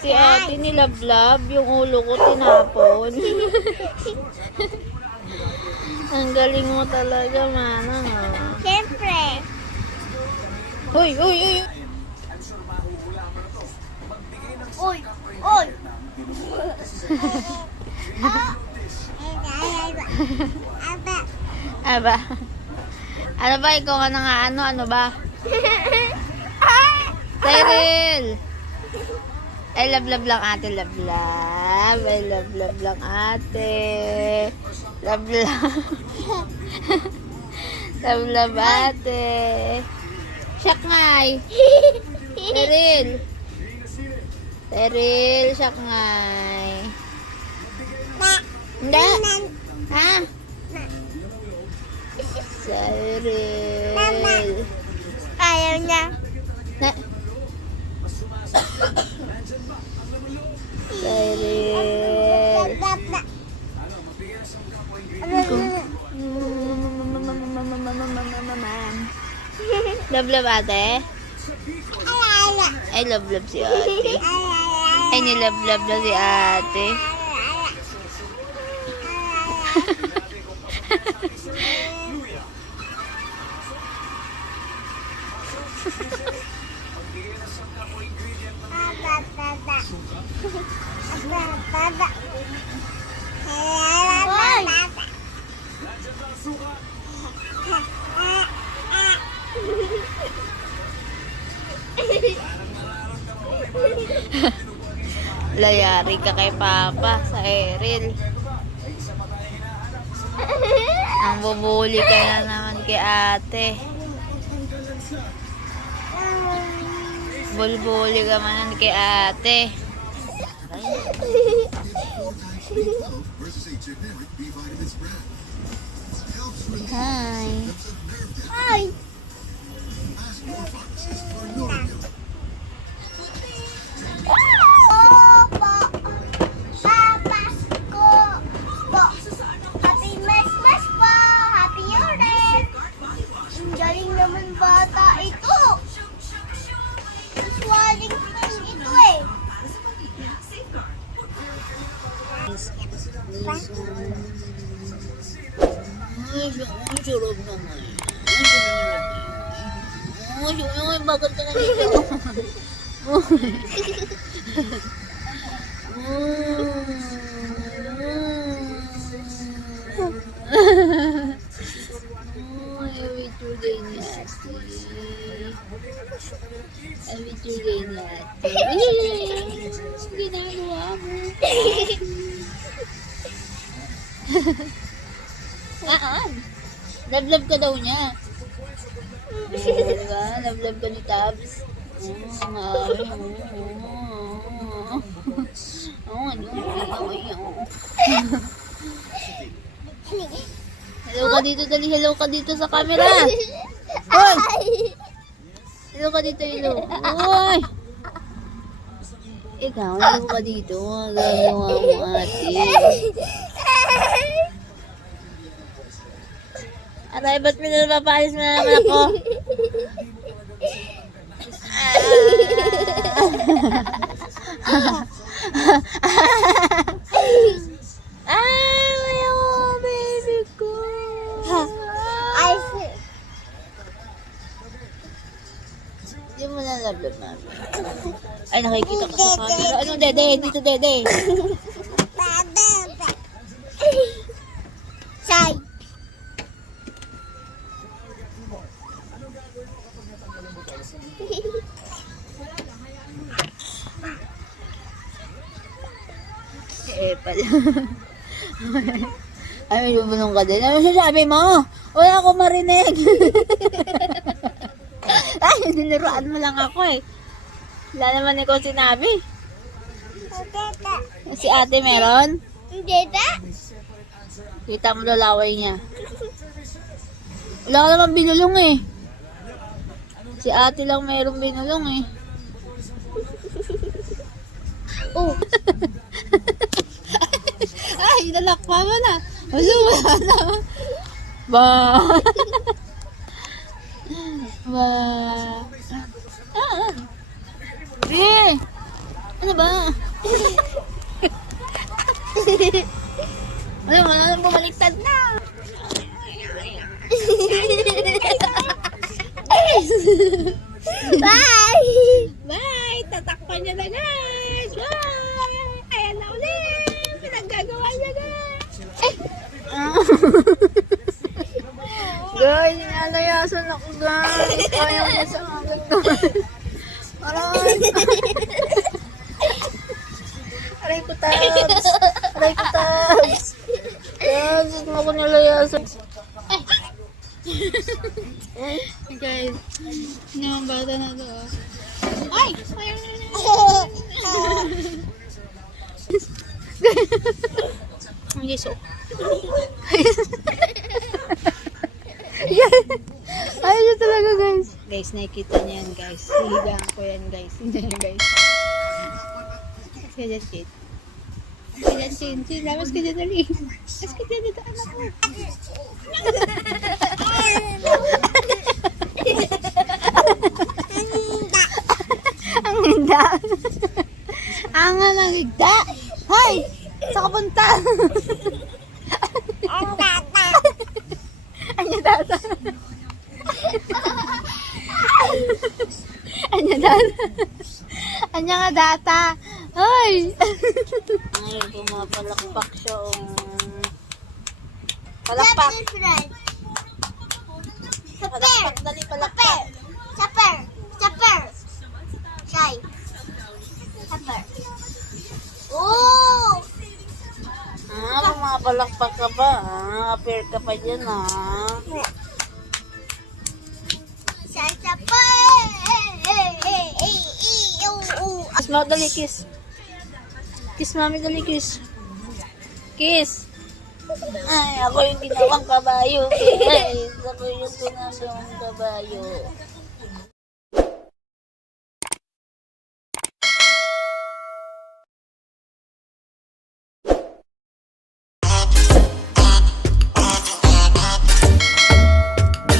Si ate nilablab, yung ulo ko tinapon. Ang galing mo talaga, manang. Siyempre. Uy, uy, uy. Uy, uy. Aba. Ano ba, ikaw ka na nga ano ba? Cyril! Ay, love lang ate, love. Ay, love lang ate. Love. Love ate. Syakngay. Cyril, syakngay. Hindi. Ha? Cyril. Ayaw niya. Na. Cyril. Love ate. Ay, love si ate. Ay, nilove na si ate. Layari ka kay Papa sa Eril. Ang bubuli ka na naman kay ate. Bulbuli ka man kay ate. Hi. Ay. Galing naman bata ito. Swelling pen ito eh. Ang sarap naman. Ang bakit ka na dito? Ginagawa mo. Love ka daw niya. Diba? Love ka ni Tabs. Hello ka dito, dali. Hello ka dito sa camera. Hoy! Hello ka dito, hello. Hoy! Ikaw, hello ka dito. Gagawa mo ate. Aray, ba't pinapapalis mo na naman ako? Ayaw mo, baby ko. Ay, Hindi mo na love mami. Ay, nakikita ko sa camera. Ano, dede? Dito, dede. Say. Pala. Ay, may lubunong ka din. Ano sasabi mo? Wala akong marinig. Ay, nilaruan mo lang ako eh. Wala naman ikaw sinabi. Si ate meron? Hindi ta? Kita mo lalaway niya. Wala ka naman binulong eh. Si ate lang meron binulong eh. Oh. Ay, nalakpa mo na. Wala na. Ba. Ba. Eh. Ano ba? Ano, bumaliktad na. Bye! Bye! Tatakpan niya na, guys! Bye! Ayan na ulit! Pinaggagawa niya, guys! Guys, inalayasan ako, guys! Ayaw mo sa akin, guys! Aray! Aray ko, tabs! Aray ko, tabs! Guys, huwag mo ako nilayasan. Guys, hindi naman bata na to. Ay! Hindi so. Ayun siya talaga, guys. Guys, nakikita niyo yan, guys. Hihigaan ko yan, guys. Hindi yan, guys. Mas ka dyan, Kate. Mas ka dyan, Kate. Mas ka dyan, dali. Mas ka dyan, dito, anak ko. Ang higda. Ang higda. Hoy! Saan ka punta? Ang data! Anya data. Anya data. Anya nga data. Hoy! Ay, pumapalakpak siya. Palakpak. Palakpak, dali palakpak. Supper! Supper! Shy! Supper! Oh! Pumapalakpak ka ba? Appear ka pa dyan, Supper! Kiss mo, dali, kiss. Kiss, mami, dali, kiss. Kiss. Ay, ako yung ginawang kabayo. Ay, ako yung ginawang kabayo.